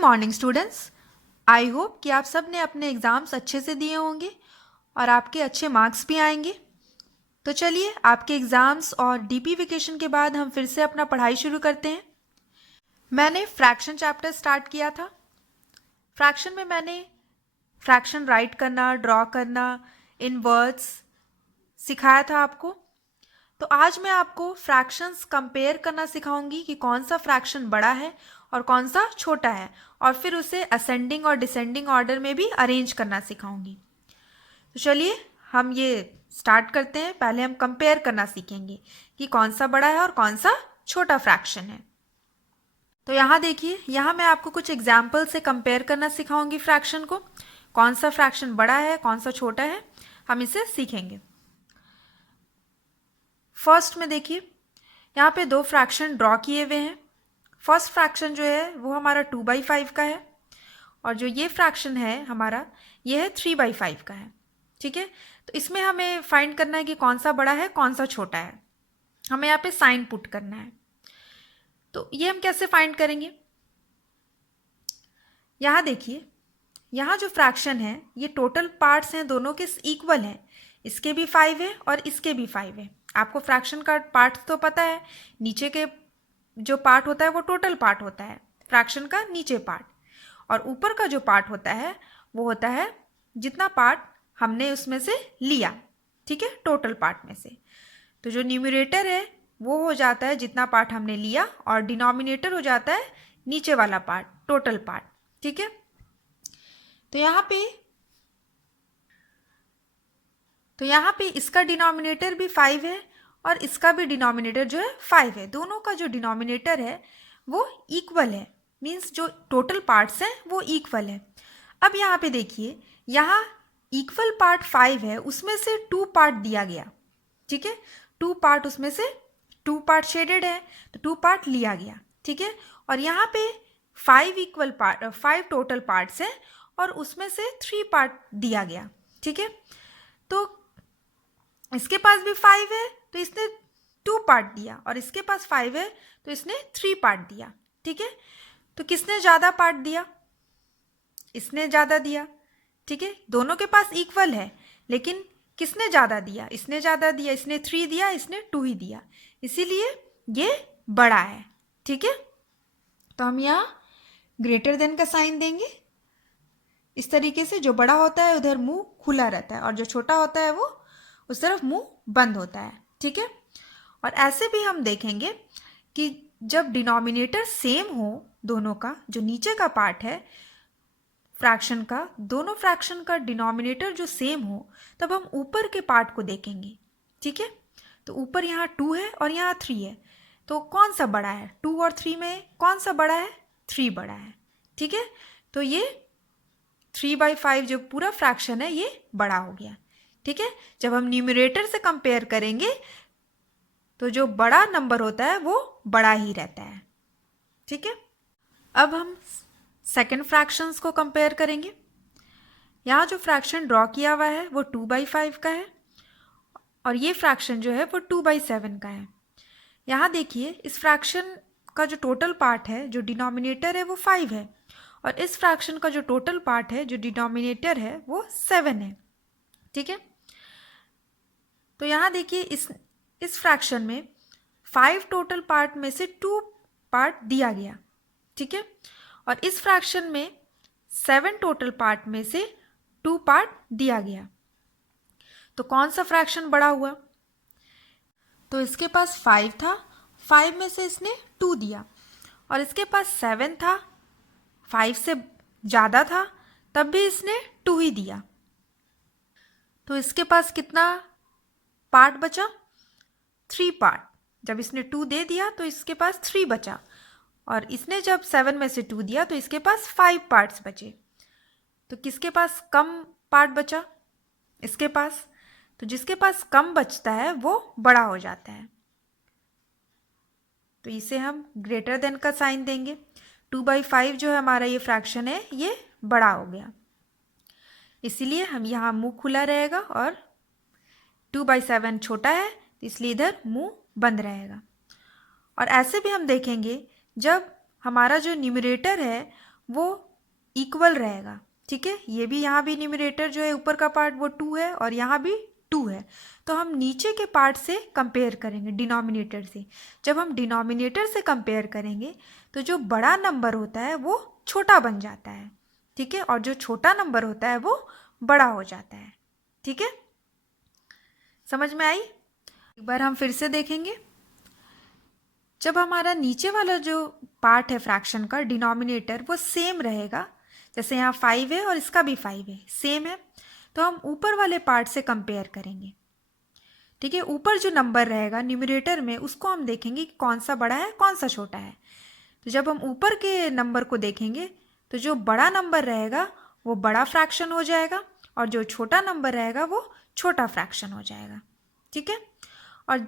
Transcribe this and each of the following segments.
Morning students. I hope कि आप सब ने अपने एग्ज़ाम्स अच्छे से दिए होंगे और आपके अच्छे मार्क्स भी आएंगे। तो चलिए, आपके एग्ज़ाम्स और डीपी वेकेशन के बाद हम फिर से अपना पढ़ाई शुरू करते हैं। मैंने फ्रैक्शन चैप्टर स्टार्ट किया था। फ्रैक्शन में मैंने फ्रैक्शन राइट करना, ड्रॉ करना, इन वर्ड्स सिखाया था आपको। तो आज मैं आपको फ्रैक्शंस कंपेयर करना सिखाऊंगी कि कौन सा फ्रैक्शन बड़ा है और कौन सा छोटा है, और फिर उसे असेंडिंग और डिसेंडिंग ऑर्डर में भी अरेंज करना सिखाऊंगी। तो चलिए हम ये स्टार्ट करते हैं। पहले हम कंपेयर करना सीखेंगे कि कौन सा बड़ा है और कौन सा छोटा फ्रैक्शन है। तो यहाँ देखिए, यहाँ मैं आपको कुछ एग्जाम्पल से कंपेयर करना सिखाऊंगी फ्रैक्शन को। कौन सा फ्रैक्शन बड़ा है, कौन सा छोटा है, हम इसे सीखेंगे। फर्स्ट में देखिए, यहाँ पे दो फ्रैक्शन ड्रॉ किए हुए हैं। फर्स्ट फ्रैक्शन जो है वो हमारा 2/5 का है, और जो ये फ्रैक्शन है हमारा, ये है 3/5 का है। ठीक है, तो इसमें हमें फाइंड करना है कि कौन सा बड़ा है, कौन सा छोटा है। हमें यहाँ पे साइन पुट करना है। तो ये हम कैसे फाइंड करेंगे? यहाँ देखिए, यहाँ जो फ्रैक्शन है ये टोटल पार्ट्स हैं, दोनों के इक्वल हैं। इसके भी 5 है और इसके भी 5 है। आपको फ्रैक्शन का पार्ट तो पता है, नीचे के जो पार्ट होता है वो टोटल पार्ट होता है, फ्रैक्शन का नीचे पार्ट, और ऊपर का जो पार्ट होता है वो होता है जितना पार्ट हमने उसमें से लिया। ठीक है, टोटल पार्ट में से। तो जो न्यूमरेटर है वो हो जाता है जितना पार्ट हमने लिया, और डिनोमिनेटर हो जाता है नीचे वाला पार्ट, टोटल पार्ट। ठीक है, तो यहाँ पे इसका डिनोमिनेटर भी 5 है और इसका भी डिनोमिनेटर जो है 5 है। दोनों का जो डिनोमिनेटर है वो इक्वल है, मीन्स जो टोटल पार्ट्स हैं वो इक्वल है। अब यहाँ पे देखिए, यहाँ इक्वल पार्ट 5 है, उसमें से 2 पार्ट दिया गया। ठीक है, 2 पार्ट, उसमें से 2 पार्ट शेडेड है तो 2 पार्ट लिया गया। ठीक है, और यहाँ पे 5 टोटल पार्ट्स हैं और उसमें से 3 पार्ट दिया गया। ठीक है, तो इसके पास भी 5 है तो इसने 2 पार्ट दिया, और इसके पास 5 है तो इसने 3 पार्ट दिया। ठीक है, तो किसने ज़्यादा पार्ट दिया? इसने ज़्यादा दिया। ठीक है, दोनों के पास इक्वल है, लेकिन किसने ज़्यादा दिया? इसने ज़्यादा दिया। इसने 3 दिया, इसने 2 ही दिया, इसीलिए ये बड़ा है। ठीक है, तो हम यहाँ ग्रेटर देन का साइन देंगे। इस तरीके से जो बड़ा होता है उधर मुंह खुला रहता है, और जो छोटा होता है वो उस तरफ मुंह बंद होता है। ठीक है, और ऐसे भी हम देखेंगे कि जब डिनोमिनेटर सेम हो दोनों का, जो नीचे का पार्ट है फ्रैक्शन का, दोनों फ्रैक्शन का डिनोमिनेटर जो सेम हो, तब हम ऊपर के पार्ट को देखेंगे। ठीक है, तो ऊपर यहाँ 2 है और यहाँ 3 है, तो कौन सा बड़ा है? 2 और 3 में कौन सा बड़ा है? 3 बड़ा है। ठीक है, तो ये 3/5 जो पूरा फ्रैक्शन है ये बड़ा हो गया। ठीक है, जब हम न्यूमरेटर से कंपेयर करेंगे तो जो बड़ा नंबर होता है वो बड़ा ही रहता है। ठीक है, अब हम सेकंड फ्रैक्शंस को कंपेयर करेंगे। यहाँ जो फ्रैक्शन ड्रॉ किया हुआ है वो 2/5 का है, और ये फ्रैक्शन जो है वो 2/7 का है। यहाँ देखिए, इस फ्रैक्शन का जो टोटल पार्ट है, जो डिनोमिनेटर है वो 5 है, और इस फ्रैक्शन का जो टोटल पार्ट है, जो डिनोमिनेटर है वो 7 है। ठीक है, तो यहाँ देखिए, इस फ्रैक्शन में 5 टोटल पार्ट में से 2 पार्ट दिया गया। ठीक है, और इस फ्रैक्शन में 7 टोटल पार्ट में से 2 पार्ट दिया गया। तो कौन सा फ्रैक्शन बड़ा हुआ? तो इसके पास 5 था, 5 में से इसने 2 दिया, और इसके पास 7 था, 5 से ज़्यादा था, तब भी इसने 2 ही दिया। तो इसके पास कितना पार्ट बचा? 3 पार्ट। जब इसने 2 दे दिया तो इसके पास 3 बचा, और इसने जब 7 में से 2 दिया तो इसके पास 5 पार्ट्स बचे। तो किसके पास कम पार्ट बचा? इसके पास। तो जिसके पास कम बचता है वो बड़ा हो जाता है, तो इसे हम ग्रेटर देन का साइन देंगे। 2/5 जो है हमारा ये फ्रैक्शन है, ये बड़ा हो गया, इसीलिए हम यहाँ मुंह खुला रहेगा, और 2/7 छोटा है इसलिए इधर मुंह बंद रहेगा। और ऐसे भी हम देखेंगे, जब हमारा जो न्यूमरेटर है वो इक्वल रहेगा। ठीक है, ये भी यहाँ भी न्यूमरेटर जो है ऊपर का पार्ट वो 2 है और यहाँ भी 2 है, तो हम नीचे के पार्ट से कंपेयर करेंगे डिनोमिनेटर से। जब हम डिनोमिनेटर से कंपेयर करेंगे तो जो बड़ा नंबर होता है वो छोटा बन जाता है। ठीक है, और जो छोटा नंबर होता है वो बड़ा हो जाता है। ठीक है, समझ में आई? एक बार हम फिर से देखेंगे। जब हमारा नीचे वाला जो पार्ट है फ्रैक्शन का डिनोमिनेटर वो सेम रहेगा, जैसे यहाँ 5 है और इसका भी 5 है, सेम है, तो हम ऊपर वाले पार्ट से कंपेयर करेंगे। ठीक है, ऊपर जो नंबर रहेगा न्यूमरेटर में उसको हम देखेंगे कि कौन सा बड़ा है कौन सा छोटा है। तो जब हम ऊपर के नंबर को देखेंगे तो जो बड़ा नंबर रहेगा वो बड़ा फ्रैक्शन हो जाएगा और जो छोटा नंबर रहेगा वो छोटा फ्रैक्शन हो जाएगा। ठीक है, और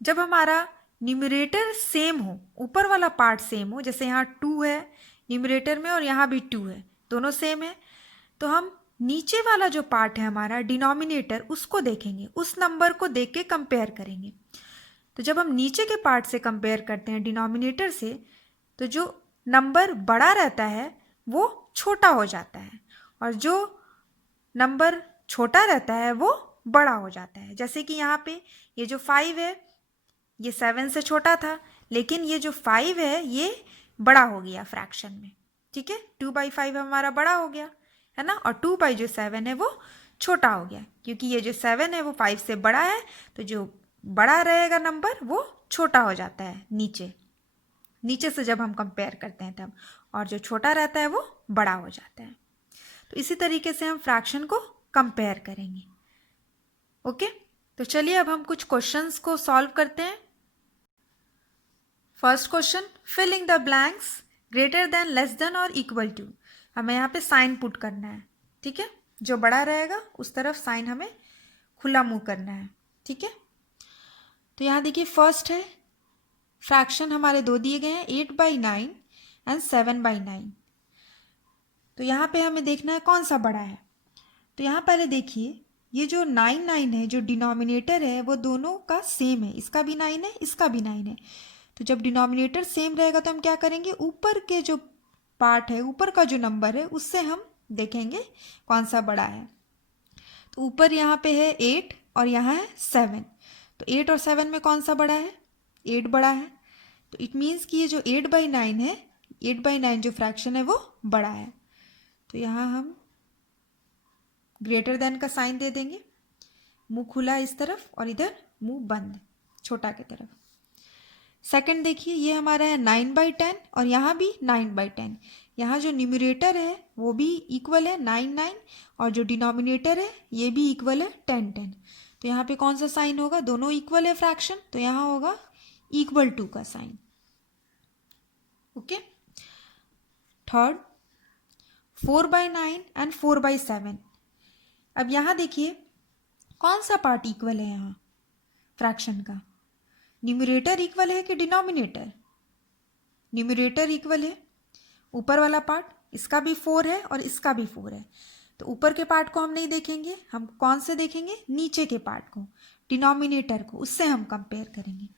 जब हमारा न्यूमरेटर सेम हो, ऊपर वाला पार्ट सेम हो, जैसे यहाँ 2 है न्यूमरेटर में और यहाँ भी 2 है, दोनों सेम है, तो हम नीचे वाला जो पार्ट है हमारा डिनोमिनेटर उसको देखेंगे, उस नंबर को देख के कंपेयर करेंगे। तो जब हम नीचे के पार्ट से कंपेयर करते हैं डिनोमिनेटर से, तो जो नंबर बड़ा रहता है वो छोटा हो जाता है और जो नंबर छोटा रहता है वो बड़ा हो जाता है। जैसे कि यहाँ पे ये जो 5 है ये 7 से छोटा था, लेकिन ये जो 5 है ये बड़ा हो गया फ्रैक्शन में। ठीक है, 2/5 हमारा बड़ा हो गया है ना, और 2/7 है वो छोटा हो गया, क्योंकि ये जो 7 है वो 5 से बड़ा है, तो जो बड़ा रहेगा नंबर वो छोटा हो जाता है नीचे से जब हम कंपेयर करते हैं तब, और जो छोटा रहता है वो बड़ा हो जाता है। तो इसी तरीके से हम फ्रैक्शन को कंपेयर करेंगे। ओके, तो चलिए अब हम कुछ क्वेश्चंस को सॉल्व करते हैं। First question, filling the blanks greater than, less than और इक्वल टू। हमें यहाँ पे साइन पुट करना है। ठीक है, जो बड़ा रहेगा उस तरफ साइन हमें खुला मुंह करना है। ठीक है, तो यहाँ देखिए फर्स्ट है, फ्रैक्शन हमारे दो दिए गए हैं, 8/9 एंड 7/9। तो यहाँ पे हमें देखना है कौन सा बड़ा है। तो यहाँ पहले देखिए ये जो 9 है, जो डिनोमिनेटर है वो दोनों का सेम है, इसका भी 9 है इसका भी 9 है। तो जब डिनोमिनेटर सेम रहेगा तो हम क्या करेंगे, ऊपर के जो पार्ट है, ऊपर का जो नंबर है उससे हम देखेंगे कौन सा बड़ा है। तो ऊपर यहाँ पे है 8 और यहाँ है 7, तो 8 और 7 में कौन सा बड़ा है, 8 बड़ा है। तो इट मीन्स कि ये जो 8/9 है, 8/9 जो फ्रैक्शन है वो बड़ा है। तो यहाँ हम ग्रेटर देन का साइन दे देंगे, मुंह खुला इस तरफ और इधर मुंह बंद छोटा की तरफ। सेकंड देखिए ये हमारा है 9/10 और यहाँ भी 9/10। यहाँ जो न्यूमरेटर है वो भी इक्वल है 9 और जो डिनोमिनेटर है ये भी इक्वल है 10। तो यहाँ पे कौन सा साइन होगा, दोनों इक्वल है फ्रैक्शन, तो यहाँ होगा इक्वल टू का साइन। Okay, third 4/9 and 4/7। अब यहाँ देखिए कौन सा पार्ट इक्वल है, यहाँ फ्रैक्शन का न्यूमरेटर इक्वल है कि डिनोमिनेटर, न्यूमरेटर इक्वल है, ऊपर वाला पार्ट इसका भी 4 है और इसका भी 4 है। तो ऊपर के पार्ट को हम नहीं देखेंगे, हम कौन से देखेंगे, नीचे के पार्ट को, डिनोमिनेटर को, उससे हम कंपेयर करेंगे।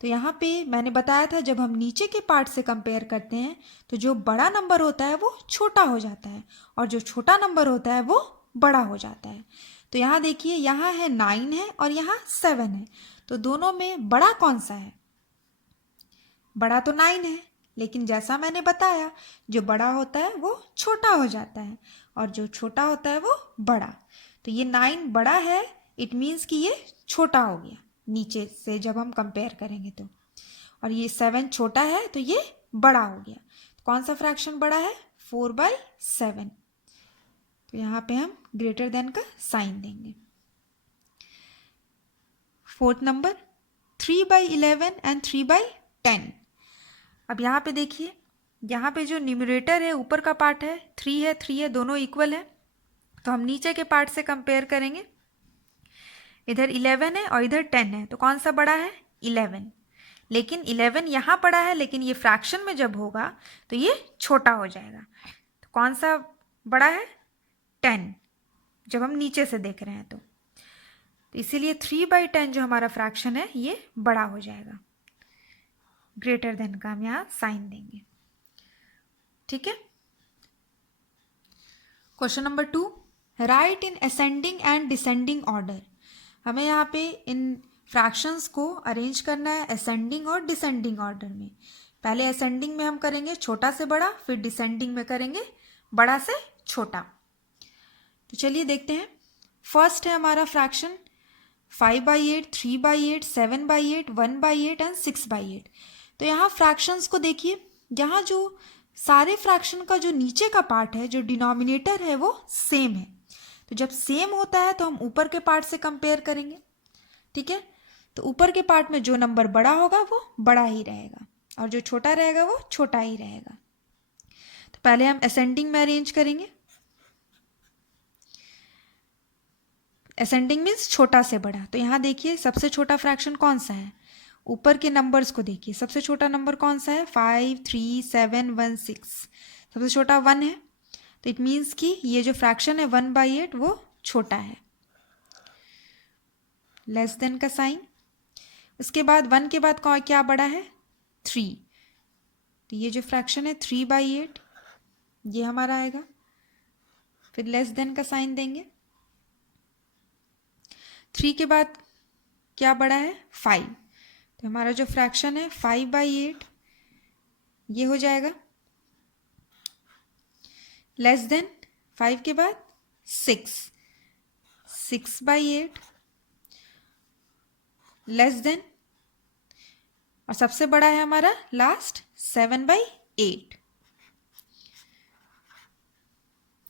तो यहाँ पे मैंने बताया था जब हम नीचे के पार्ट से कंपेयर करते हैं तो जो बड़ा नंबर होता है वो छोटा हो जाता है और जो छोटा नंबर होता है वो बड़ा हो जाता है। तो यहाँ देखिए यहाँ है 9 है और यहाँ 7 है, तो दोनों में बड़ा कौन सा है, बड़ा तो 9 है, लेकिन जैसा मैंने बताया जो बड़ा होता है वो छोटा हो जाता है और जो छोटा होता है वो बड़ा। तो ये 9 बड़ा है, इट मीन्स कि ये छोटा हो गया नीचे से जब हम कंपेयर करेंगे तो, और ये 7 छोटा है तो ये बड़ा हो गया। तो कौन सा फ्रैक्शन बड़ा है, 4/7। तो यहाँ पे हम ग्रेटर देन का साइन देंगे। Fourth number 3/11 and 3/10। अब यहाँ पे देखिए यहाँ पे जो न्यूमरेटर है ऊपर का पार्ट है 3 है दोनों इक्वल है, तो हम नीचे के पार्ट से कंपेयर करेंगे। इधर 11 है और इधर 10 है, तो कौन सा बड़ा है, 11। लेकिन 11 यहाँ पड़ा है, लेकिन ये फ्रैक्शन में जब होगा तो ये छोटा हो जाएगा। तो कौन सा बड़ा है, 10, जब हम नीचे से देख रहे हैं तो इसीलिए 3/10 जो हमारा फ्रैक्शन है ये बड़ा हो जाएगा। ग्रेटर देन का हम यहाँ साइन देंगे। ठीक है। Question number 2, right in ascending and descending order. हमें यहाँ पे इन फ्रैक्शंस को अरेंज करना है असेंडिंग और डिसेंडिंग ऑर्डर में। पहले असेंडिंग में हम करेंगे छोटा से बड़ा, फिर डिसेंडिंग में करेंगे बड़ा से छोटा। तो चलिए देखते हैं। फर्स्ट है हमारा फ्रैक्शन 5/8, 3/8, 7/8, 1/8 एंड 6/8। तो यहाँ फ्रैक्शंस को देखिए, यहाँ जो सारे फ्रैक्शन का जो नीचे का पार्ट है, जो डिनोमिनेटर है, वो सेम है। तो जब सेम होता है तो हम ऊपर के पार्ट से कंपेयर करेंगे, ठीक है। तो ऊपर के पार्ट में जो नंबर बड़ा होगा वो बड़ा ही रहेगा और जो छोटा रहेगा वो छोटा ही रहेगा। तो पहले हम असेंडिंग में अरेंज करेंगे। असेंडिंग मीन्स छोटा से बड़ा। तो यहाँ देखिए सबसे छोटा फ्रैक्शन कौन सा है, ऊपर के नंबर्स को देखिए, सबसे छोटा नंबर कौन सा है, 5, 3, 7, 1, 6। सबसे छोटा 1 है, तो इट मीन्स कि ये जो फ्रैक्शन है 1/8 वो छोटा है, लेस देन का साइन। उसके बाद 1 के बाद क्या बड़ा है, 3। तो ये जो फ्रैक्शन है 3/8 ये हमारा आएगा, फिर लेस देन का साइन देंगे। 3 के बाद क्या बड़ा है, 5। तो हमारा जो फ्रैक्शन है 5/8 ये हो जाएगा, लेस देन 5 के बाद 6/8 लेस देन, और सबसे बड़ा है हमारा लास्ट 7/8।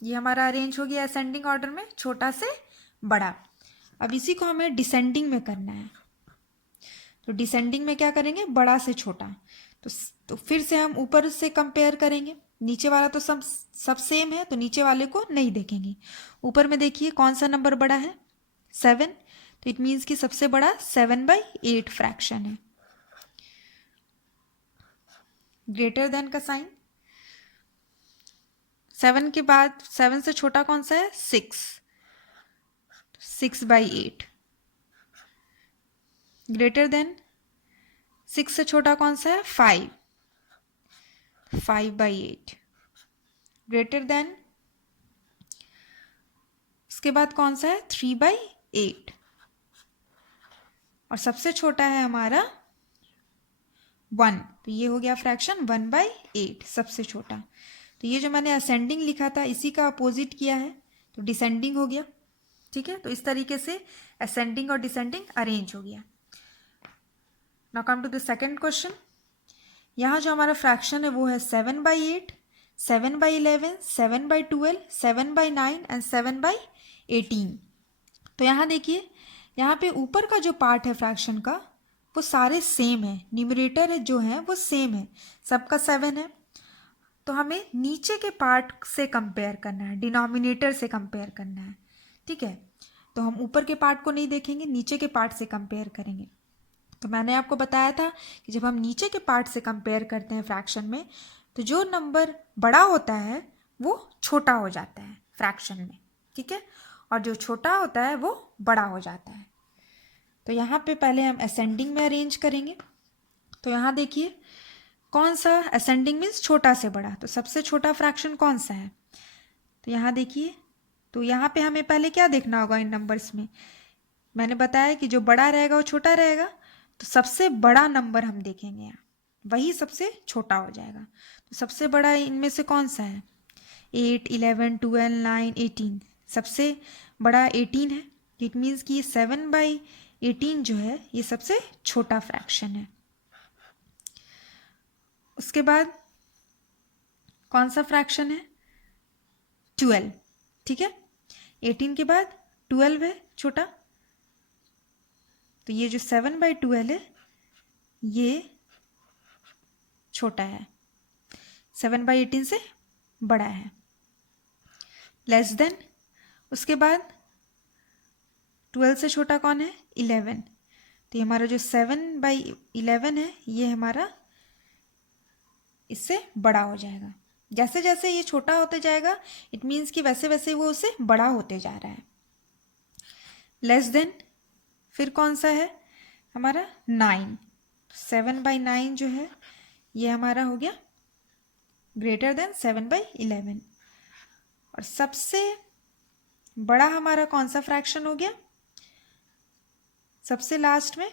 ये हमारा अरेंज हो गया असेंडिंग ऑर्डर में छोटा से बड़ा। अब इसी को हमें डिसेंडिंग में करना है। तो डिसेंडिंग में क्या करेंगे, बड़ा से छोटा। तो फिर से हम ऊपर से कंपेयर करेंगे। नीचे वाला तो सब सेम है, तो नीचे वाले को नहीं देखेंगे। ऊपर में देखिए कौन सा नंबर बड़ा है, 7। तो इट मीन्स कि सबसे बड़ा 7/8 फ्रैक्शन है, ग्रेटर देन का साइन। 7 के बाद 7 से छोटा कौन सा है, 6/8, ग्रेटर देन 6 से छोटा कौन सा है, 5/8, ग्रेटर देन, उसके बाद कौन सा है, 3/8, और सबसे छोटा है हमारा 1। तो ये हो गया फ्रैक्शन 1/8 सबसे छोटा। तो ये जो मैंने असेंडिंग लिखा था इसी का अपोजिट किया है, तो डिसेंडिंग हो गया, ठीक है। तो इस तरीके से असेंडिंग और डिसेंडिंग अरेंज हो गया। Now come to the second question. यहाँ जो हमारा फ्रैक्शन है वो है 7/8, 7/11, 7/12, 7/9 एंड 7/18। तो यहाँ देखिए, यहाँ पे ऊपर का जो पार्ट है फ्रैक्शन का वो सारे सेम है, न्यूमरेटर है जो है वो सेम है, सबका 7 है। तो हमें नीचे के पार्ट से कंपेयर करना है, डिनोमिनेटर से कंपेयर करना है, ठीक है। तो हम ऊपर के पार्ट को नहीं देखेंगे, नीचे के पार्ट से कंपेयर करेंगे। तो मैंने आपको बताया था कि जब हम नीचे के पार्ट से कंपेयर करते हैं फ्रैक्शन में, तो जो नंबर बड़ा होता है वो छोटा हो जाता है फ्रैक्शन में, ठीक है, और जो छोटा होता है वो बड़ा हो जाता है। तो यहाँ पे पहले हम असेंडिंग में अरेंज करेंगे। तो यहाँ देखिए कौन सा, असेंडिंग मीन्स छोटा से बड़ा। तो सबसे छोटा फ्रैक्शन कौन सा है, तो यहाँ देखिए। तो यहाँ पे हमें पहले क्या देखना होगा इन नंबर्स में, मैंने बताया कि जो बड़ा रहेगा वो छोटा रहेगा। तो सबसे बड़ा नंबर हम देखेंगे यहाँ, वही सबसे छोटा हो जाएगा। तो सबसे बड़ा इनमें से कौन सा है, 8, 11, 12, 9, 18। सबसे बड़ा 18 है। इट मीन्स कि 7/18 जो है ये सबसे छोटा फ्रैक्शन है। उसके बाद कौन सा फ्रैक्शन है, 12, ठीक है। 18 के बाद 12 है छोटा। तो ये जो 7/12 है ये छोटा है, 7/18 से बड़ा है, लेस देन। उसके बाद 12 से छोटा कौन है, 11। तो ये हमारा जो 7/11 है ये हमारा इससे बड़ा हो जाएगा। जैसे जैसे ये छोटा होते जाएगा इट मीन्स कि वैसे वैसे वो उससे बड़ा होते जा रहा है, लेस देन। फिर कौन सा है हमारा, 9। 7/9 जो है ये हमारा हो गया ग्रेटर देन 7/11। और सबसे बड़ा हमारा कौन सा फ्रैक्शन हो गया? सबसे लास्ट में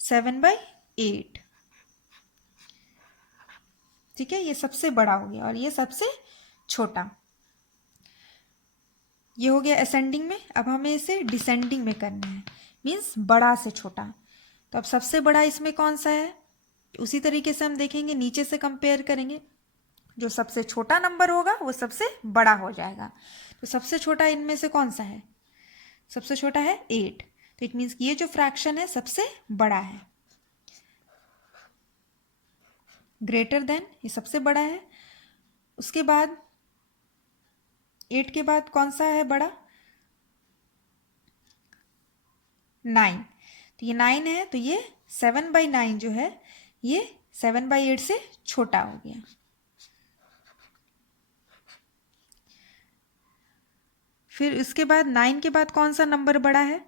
7/8। ठीक है, ये सबसे बड़ा हो गया और ये सबसे छोटा। ये हो गया असेंडिंग में। अब हमें इसे डिसेंडिंग में करना है, मीन्स बड़ा से छोटा। तो अब सबसे बड़ा इसमें कौन सा है? उसी तरीके से हम देखेंगे, नीचे से कंपेयर करेंगे। जो सबसे छोटा नंबर होगा वो सबसे बड़ा हो जाएगा। तो सबसे छोटा इनमें से कौन सा है? सबसे छोटा है 8। तो इट मीन्स ये जो फ्रैक्शन है सबसे बड़ा है। ग्रेटर देन, ये सबसे बड़ा है। उसके बाद 8 के बाद कौन सा है बड़ा? 9। तो ये 9 है, तो ये 7/9 जो है ये 7/8 से छोटा हो गया। फिर इसके बाद 9 के बाद कौन सा नंबर बड़ा है?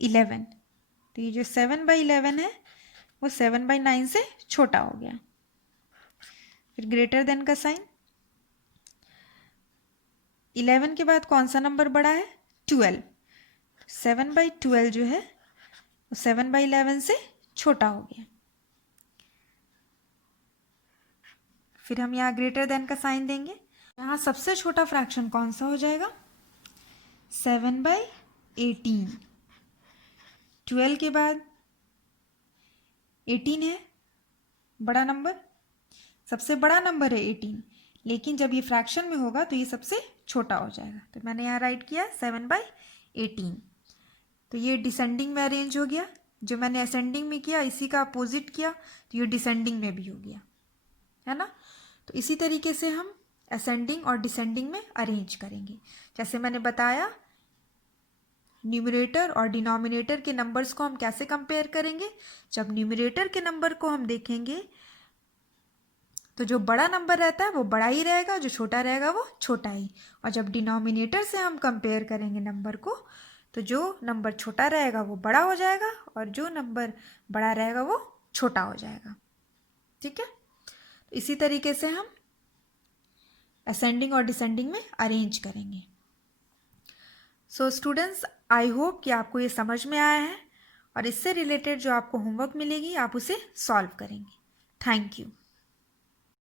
11। तो ये जो 7/11 है वो 7/9 से छोटा हो गया। फिर ग्रेटर देन का साइन। 11 के बाद कौन सा नंबर बड़ा है? 12। 7/12 जो है वो 7/11 से छोटा हो गया। फिर हम यहाँ ग्रेटर देन का साइन देंगे। यहाँ सबसे छोटा फ्रैक्शन कौन सा हो जाएगा? 7/18। 12 के बाद 18 है बड़ा नंबर, सबसे बड़ा नंबर है 18, लेकिन जब ये फ्रैक्शन में होगा तो ये सबसे छोटा हो जाएगा। तो मैंने यहाँ राइट किया 7/18। तो ये डिसेंडिंग में अरेंज हो गया। जो मैंने असेंडिंग में किया इसी का अपोजिट किया, तो ये डिसेंडिंग में भी हो गया, है ना। तो इसी तरीके से हम असेंडिंग और डिसेंडिंग में अरेंज करेंगे। जैसे मैंने बताया, न्यूमरेटर और डिनोमिनेटर के नंबर्स को हम कैसे कंपेयर करेंगे? जब न्यूमरेटर के नंबर को हम देखेंगे तो जो बड़ा नंबर रहता है वो बड़ा ही रहेगा, जो छोटा रहेगा वो छोटा ही। और जब डिनोमिनेटर से हम कंपेयर करेंगे नंबर को, तो जो नंबर छोटा रहेगा वो बड़ा हो जाएगा और जो नंबर बड़ा रहेगा वो छोटा हो जाएगा। ठीक है, तो इसी तरीके से हम असेंडिंग और डिसेंडिंग में अरेंज करेंगे। सो स्टूडेंट्स, आई होप कि आपको ये समझ में आया है और इससे रिलेटेड जो आपको होमवर्क मिलेगी आप उसे सॉल्व करेंगे। Thank you.